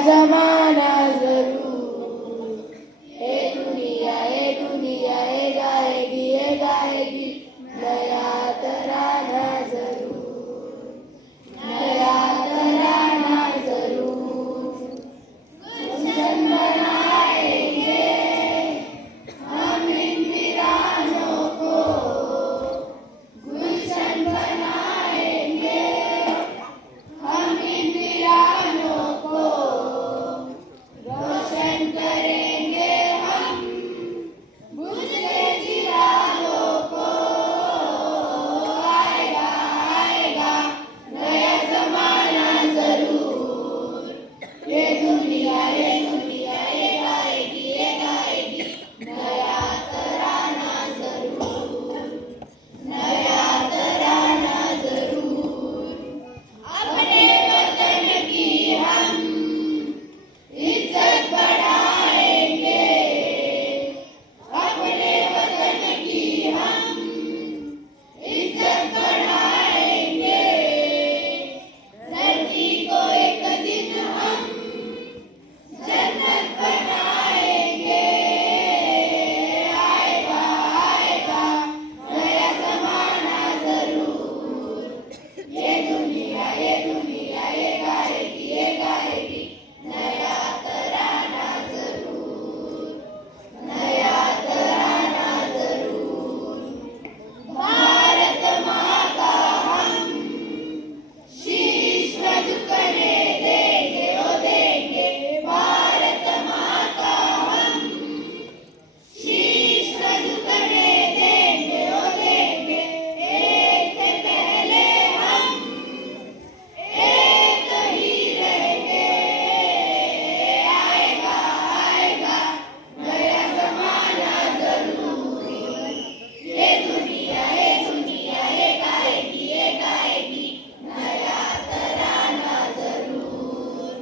जमाना जरूर। ये दुनिया ये गाएगी नया तराना जरूर, नया तराना जरूर। गुलशन बनाएंगे हम इन वीरानों को, गुलशन बनाएंगे हम इन वीरानों को, रोशन करेंगे हम बुझले चिरागों को। आएगा आएगा नया जमाना जरूर। ये दुनिया ये गाएगी नया तराना जरूर, नया तराना जरूर। अपने वतन की हम इज्जत बढ़ाएंगे, अपने वतन की हम इज्जत बढ़ाएंगे। धरती को एक दिन हम जन्नत बनाएंगे। आएगा आएगा नया जमाना जरूर। ये दुनिया ये गाएगी नया तराना जरूर, नया तराना जरूर। भारत माँ का हम शीश न झुकने देंगे, ओ देंगे। भारत माँ का हम शीश न झुकने देंगे, ओ देंगे। एक से पहले हम एक ही रहेंगे। आएगा आएगा नया जमाना जरूर। ये दुनिया ये गाएगी नया तराना जरूर,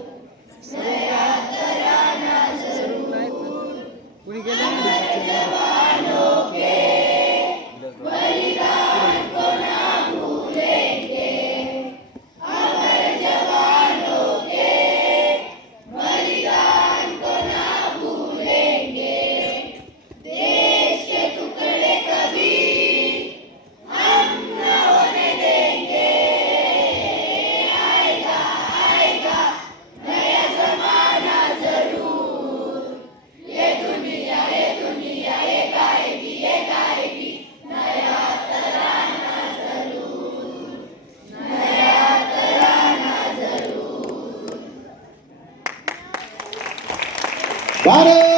नया तराना जरूर। जवानों के बलिदान को ना भूलेंगे, अमर जवानों के बलिदान को ना भूलेंगे। देश के टुकड़े कभी हम न होने देंगे। आएगा आएगा नया जमाना जरूर। ये दुनिया ये गाएगी नया तराना जरूर, नया तराना जरूर। भारत